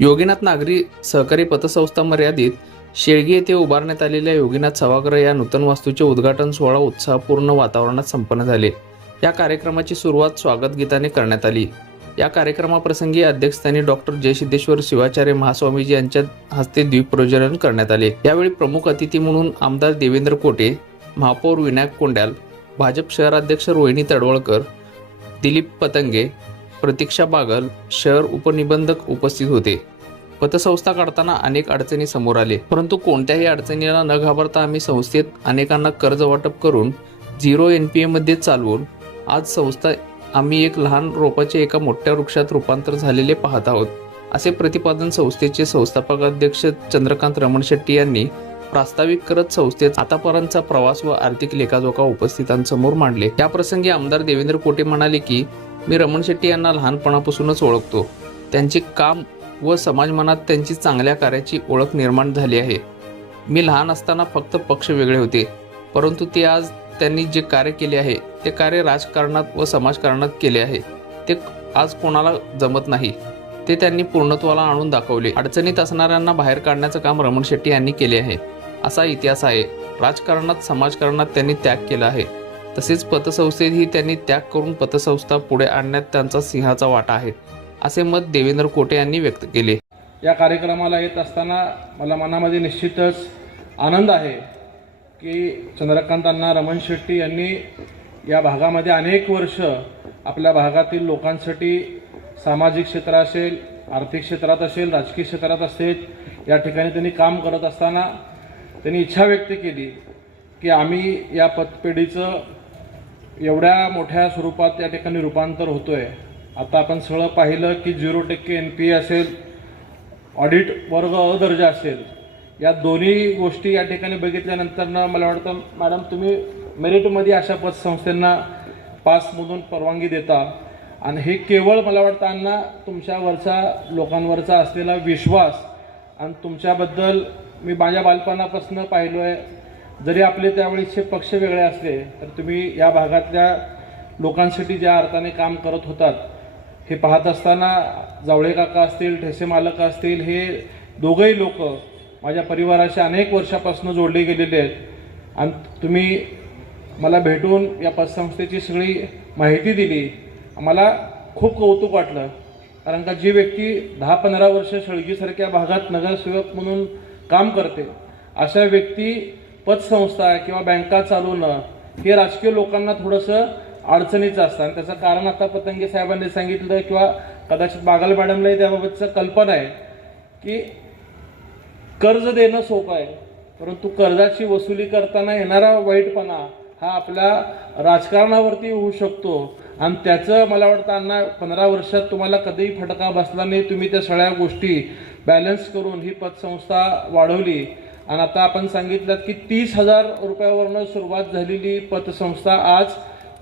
योगीनाथ नागरी सहकारी पतसंस्था मर्यादित शेळगी येथे उभारण्यात आलेल्या योगीनाथ सभागृह या नूतन वास्तूचे उद्घाटन सोहळा उत्साहपूर्ण वातावरणात संपन्न झाले। या कार्यक्रमाची सुरुवात स्वागत गीताने करण्यात आली। या कार्यक्रमाप्रसंगी अध्यक्षस्थानी डॉक्टर जयसिद्धेश्वर शिवाचार्य महास्वामीजी यांच्या हस्ते दीपप्रज्वलन करण्यात आले। यावेळी प्रमुख अतिथी म्हणून आमदार देवेंद्र कोटे, महापौर विनायक कोंड्याल, भाजप शहराध्यक्ष रोहिणी तडवळकर, दिलीप पतंगे, प्रतीक्षा बागल, शहर उपनिबंधक उपस्थित होते। पतसंस्था काढताना अनेक अडचणी समोर आले, परंतु कोणत्याही अडचणीला न घाबरता आम्ही संस्थेत अनेकांना कर्ज वाटप करून 0 NPA मध्ये चालवून आज संस्था आम्ही एक लहान रोपाचे एका मोठ्या वृक्षात रूपांतर झालेले पाहत आहोत, असे प्रतिपादन संस्थेचे संस्थापक अध्यक्ष चंद्रकांत रमण शेट्टी यांनी प्रास्ताविक करत संस्थेत आतापर्यंतचा प्रवास व आर्थिक लेखाजोखा उपस्थितांसमोर मांडले। या प्रसंगी आमदार देवेंद्र कोटे म्हणाले की मी रमण शेट्टी यांना लहानपणापासूनच ओळखतो। त्यांचे काम व समाज मनात त्यांची चांगल्या कार्याची ओळख निर्माण झाली आहे। मी लहान असताना फक्त पक्ष वेगळे होते, परंतु ते आज त्यांनी जे कार्य केले आहे ते कार्य राजकारणात व समाजकारणात केले आहे। ते आज कोणाला जमत नाही, ते त्यांनी पूर्णत्वाला आणून दाखवले। अडचणीत असणाऱ्यांना बाहेर काढण्याचं काम रमण शेट्टी यांनी केले आहे, असा इतिहास आहे। राजकारणात समाजकारणात त्यांनी त्याग केला आहे, तसेच पतसंस्थेतही त्यांनी त्याग करून पतसंस्था पुढे आणण्यात त्यांचा सिंहाचा वाटा आहे, असे मत देवेंद्र कोटे यांनी व्यक्त केले। या कार्यक्रमाला येत असताना मला मनामध्ये निश्चितच आनंद आहे की चंद्रकांतांना रमण शेट्टी यांनी या भागामध्ये अनेक वर्ष आपल्या भागातील लोकांसाठी सामाजिक क्षेत्र असेल, आर्थिक क्षेत्रात असेल, राजकीय क्षेत्रात असेल, या ठिकाणी त्यांनी काम करत असताना त्यांनी इच्छा व्यक्त केली की आम्ही या पतपेढीचं एवढ्या मोठ्या स्वरूपात या ठिकाणी रूपांतर होतोय। आता आपण सगळं पाहिलं की 0% NPA असेल, ऑडिट वर्ग अ दर्जा असेल, या दोन्ही गोष्टी या ठिकाणी बघितल्यानंतर मला वाटतं मॅडम तुम्ही मेरिटमध्ये अशा पतसंस्थांना पासमधून परवानगी देता, आणि हे केवळ मला वाटतं अण्णा तुमच्यावरचा लोकांवरचा असलेला विश्वास आणि तुमच्याबद्दल मी माझ्या बालपणापासून पाहिलो आहे। जरी आपले त्यावेळीचे पक्ष वेगळे असले तर तुम्ही या भागातल्या लोकांसाठी ज्या अर्थाने काम करत होतात हे पाहत असताना जावळे काका असतील, ठेसे मालक असतील, हे दोघंही लोक माझ्या परिवाराशी अनेक वर्षापासून जोडले गेलेले आहेत। आणि तुम्ही मला भेटून या पतसंस्थेची सगळी माहिती दिली, मला खूप कौतुक वाटलं। कारण का जी व्यक्ती 10-15 वर्ष शेळगीसारख्या भागात नगरसेवक म्हणून काम करते, अशा व्यक्ती पतसंस्था किंवा बँका चालवणं हे राजकीय लोकांना थोडंसं अडचणीचं असतं। आणि त्याचं कारण आता पतंगे साहेबांनी सांगितलं किंवा कदाचित बागल मॅडमलाही त्याबाबतचं कल्पना आहे की कर्ज देणं सोपं आहे, परंतु कर्जाची वसुली करताना येणारा वाईटपणा हा आपल्या राजकारणावरती होऊ शकतो। आणि त्याचं मला वाटतं अण्णा 15 वर्षात तुम्हाला कधीही फटका बसला नाही। तुम्ही त्या सगळ्या गोष्टी बॅलन्स करून ही पतसंस्था वाढवली आणि आता आपण सांगितलं की 30,000 रुपयावरनं सुरुवात झालेली पतसंस्था आज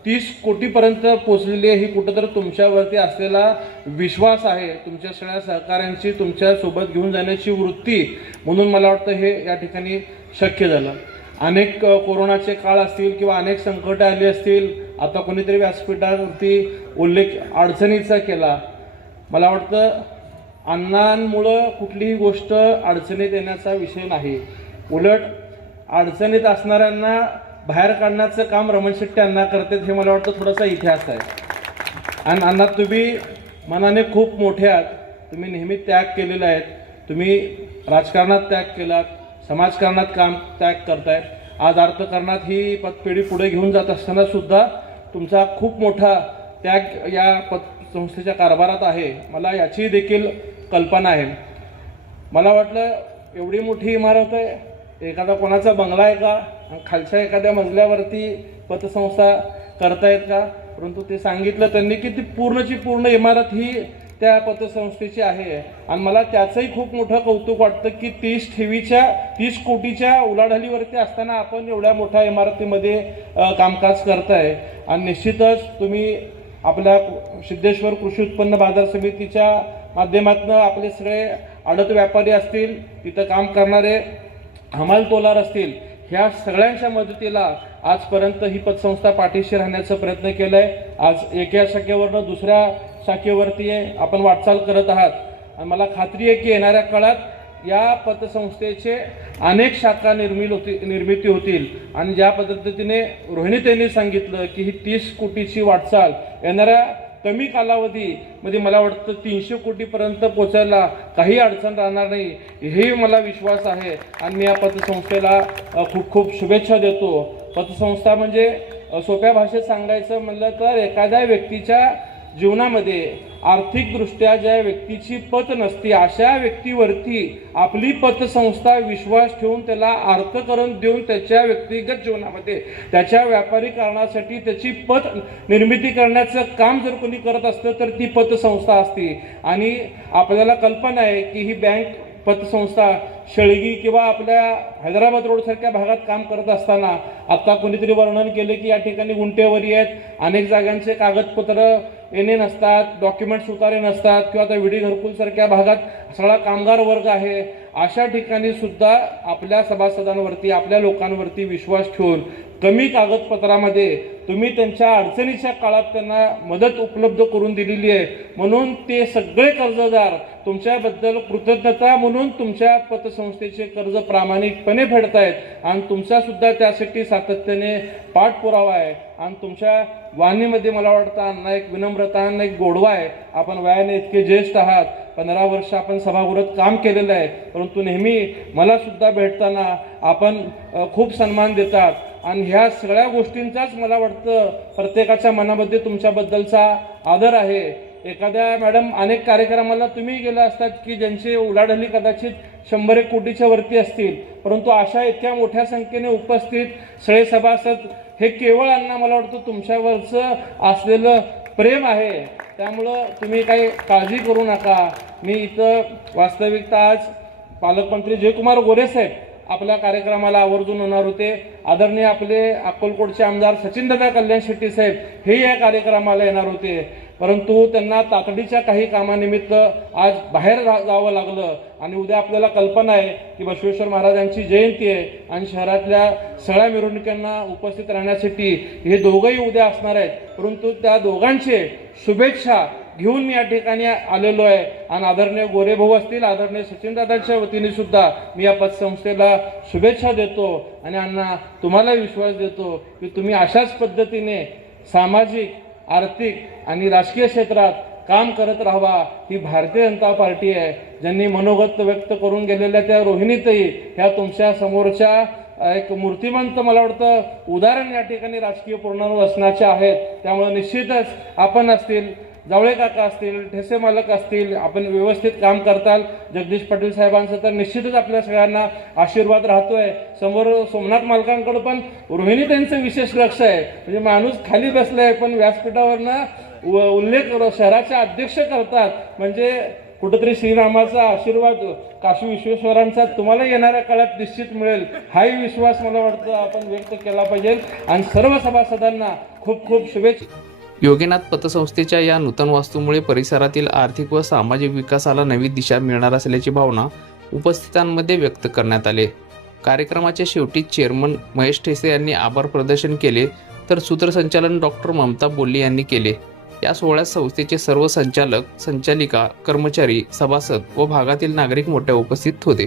30 कोटीपर्यंत पोहोचलेली आहे। ही कुठंतरी तुमच्यावरती असलेला विश्वास आहे, तुमच्या सगळ्या सहकाऱ्यांची तुमच्यासोबत घेऊन जाण्याची वृत्ती, म्हणून मला वाटतं हे या ठिकाणी शक्य झालं। अनेक कोरोनाचे काळ असतील किंवा अनेक संकट आली असतील, आता कोणीतरी व्यासपीठावरती उल्लेख अडचणीचा केला। मला वाटतं अण्णांमुळं कुठलीही गोष्ट अडचणीत येण्याचा विषय नाही, उलट अडचणीत असणाऱ्यांना बाहेर काढण्याचं काम रमण शेट्टी अण्णा करतात, हे मला वाटतं थोडासा इतिहास आहे। आणि अण्णा तुम्ही मनाने खूप मोठे आहात, तुम्ही नेहमी त्याग केलेला आहे, तुम्ही राजकारणात त्याग केलात, समाजकारणात काम त्याग करतायत, आज अर्थकारणात ही पतपेढी पुढे घेऊन जात असताना सुद्धा तुमचा खूप मोठा त्याग या पतसंस्थेच्या कारभारात आहे, मला याची देखील कल्पना आहे। मला वाटलं एवढी मोठी इमारत आहे, एखादा कोणाचा बंगला आहे का, खालच्या एखाद्या मजल्यावरती पतसंस्था करतायत का, परंतु ते सांगितलं त्यांनी की ती पूर्णची पूर्ण इमारत ही त्या पतसंस्थेची आहे। आणि मला त्याचंही खूप मोठं कौतुक वाटतं की 30 कोटीच्या उलाढालीवरती असताना आपण एवढ्या मोठ्या इमारतीमध्ये कामकाज करताय। आणि निश्चितच तुम्ही आपल्या सिद्धेश्वर कृषी उत्पन्न बाजार समितीच्या माध्यमातून आपले सगळे आडत व्यापारी असतील, तिथं काम करणारे हमाल तोलार असतील, ह्या सगळ्यांच्या मदतीला आजपर्यंत ही पतसंस्था पाठीशी राहण्याचा प्रयत्न केलाय। आज एका शाखेवरनं दुसऱ्या शाखेवरती आपण वाटचाल करत आहात। आणि मला खात्री आहे की येणाऱ्या काळात या पतसंस्थेचे अनेक शाखा निर्मिती होतील आणि ज्या पद्धतीने रोहिणीताईंनी सांगितलं की ही 30 कोटीची वाटचाल येणाऱ्या कमी कालावधीमध्ये मला वाटतं 300 कोटीपर्यंत पोचायला काही अडचण राहणार नाही, हेही मला विश्वास आहे. आणि मी या पतसंस्थेला खूप खूप शुभेच्छा देतो. पतसंस्था म्हणजे सोप्या भाषेत सांगायचं म्हणलं तर एखाद्या व्यक्तीच्या जीवनामध्ये आर्थिकदृष्ट्या ज्या व्यक्तीची पत नसते अशा व्यक्तीवरती आपली पतसंस्था विश्वास ठेवून त्याला अर्थकरण देऊन त्याच्या व्यक्तिगत जीवनामध्ये त्याच्या व्यापारी कारणासाठी त्याची पत निर्मिती करण्याचं काम जर कोणी करत असतं तर ती पतसंस्था असते. आणि आपल्याला कल्पना आहे की ही बँक पतसंस्था शेळगी किंवा आपल्या हैदराबाद रोडसारख्या भागात काम करत असताना आता कोणीतरी वर्णन केले की या ठिकाणी गुंठेवारी आहेत, अनेक जागांचे कागदपत्र येणे नसतात, डॉक्युमेंट्स उतारे नसतात किंवा आता विडी घरकुलसारख्या भागात सगळा कामगार वर्ग आहे. अशा ठिकाणी सुद्धा आपल्या सभासदांवरती आपल्या लोकांवरती विश्वास ठेवून कमी कागदपत्रामध्ये तुम्ही त्यांच्या अडचणीच्या काळात त्यांना मदत उपलब्ध करून दिलेली आहे. म्हणून ते सगळे कर्जदार तुमच्याबद्दल कृतज्ञता म्हणून तुमच्या पतसंस्थेचे कर्ज प्रामाणिकपणे फेडतायत आणि तुमचा सुद्धा त्यासाठी सातत्याने पाठपुरावा आहे. आणि तुमच्या वाणीमध्ये मला वाटतं अण्णा एक विनम्रता आणि एक गोडवा आहे. आपण वयाने इतके ज्येष्ठ आहात, 15 वर्ष आपण सभागृहात काम केलेलं आहे, परंतु नेहमी मला सुद्धा भेटताना आपण खूप सन्मान देतात. आणि ह्या सगळ्या गोष्टींचाच मला वाटतं प्रत्येकाच्या मनामध्ये तुमच्याबद्दलचा आदर आहे. एखाद्या मॅडम अनेक कार्यक्रमाला तुम्ही गेला असतात की ज्यांची उलाढाली कदाचित 100-1 कोटीच्या वरती असतील, परंतु अशा इतक्या मोठ्या संख्येने उपस्थित सगळे सभासद हे केवळ अण्णा मला वाटतं तुमच्यावरचं असलेलं प्रेम आहे. त्यामुळं तुम्ही काही काळजी करू नका. मी इथं वास्तविकता आज पालकमंत्री जयकुमार गोरे साहेब आपल्या कार्यक्रमाला आवर्जून होणार होते. आदरणीय आपले अक्कलकोटचे आमदार सचिनदादा कल्याण शेट्टी साहेब हे या कार्यक्रमाला येणार होते, परंतु त्यांना तातडीच्या काही कामानिमित्त आज बाहेर जावं लागलं. आणि उद्या आपल्याला कल्पना आहे की बसवेश्वर महाराजांची जयंती आहे आणि शहरातल्या सगळ्या मिरवणुकांना उपस्थित राहण्यासाठी हे दोघंही उद्या असणार आहेत. परंतु त्या दोघांचे शुभेच्छा घेऊन मी या ठिकाणी आलेलो आहे. आणि आदरणीय गोरे भाऊ असतील, आदरणीय सचिनदादांच्या वतीने सुद्धा मी या पतसंस्थेला शुभेच्छा देतो. आणि अण्णा तुम्हाला विश्वास देतो की तुम्ही अशाच पद्धतीने सामाजिक, आर्थिक आणि राजकीय क्षेत्रात काम करत राहावा. ही भारतीय जनता पार्टी आहे. ज्यांनी मनोगत व्यक्त करून गेलेल्या त्या रोहिणीताई ह्या तुमच्या समोरच्या एक मूर्तिमंत मला वाटतं उदाहरण या ठिकाणी राजकीय पुनर्वसनाचे आहेत. त्यामुळे निश्चितच आपण असतील, जावळे काका असतील, ठेसे मालक असतील, आपण व्यवस्थित काम करताल. जगदीश पाटील साहेबांचं तर निश्चितच आपल्या सगळ्यांना आशीर्वाद राहतोय. समोर सोमनाथ मालकांकडे पण रोहिणीताईंचं विशेष लक्ष आहे. म्हणजे माणूस खाली बसलाय पण व्यासपीठावरनं उल्लेख शहराचे अध्यक्ष करतात. म्हणजे कुठेतरी श्रीरामाचा आशीर्वाद काशी विश्वेश्वरांचा तुम्हाला येणाऱ्या काळात निश्चित मिळेल, हाही विश्वास मला वाटतं आपण व्यक्त केला पाहिजे. आणि सर्व सभासदांना खूप खूप शुभेच्छा. योगीनाथ पतसंस्थेच्या या नूतन वास्तूमुळे परिसरातील आर्थिक व सामाजिक विकासाला नवी दिशा मिळणार असल्याची भावना उपस्थितांमध्ये व्यक्त करण्यात आली. कार्यक्रमाच्या शेवटी चेअरमन महेश ठेसे यांनी आभार प्रदर्शन केले, तर सूत्रसंचालन डॉक्टर ममता बोल्ली यांनी केले. या सोहळ्यात संस्थेचे सर्व संचालक, संचालिका, कर्मचारी, सभासद व भागातील नागरिक मोठ्या उपस्थित होते.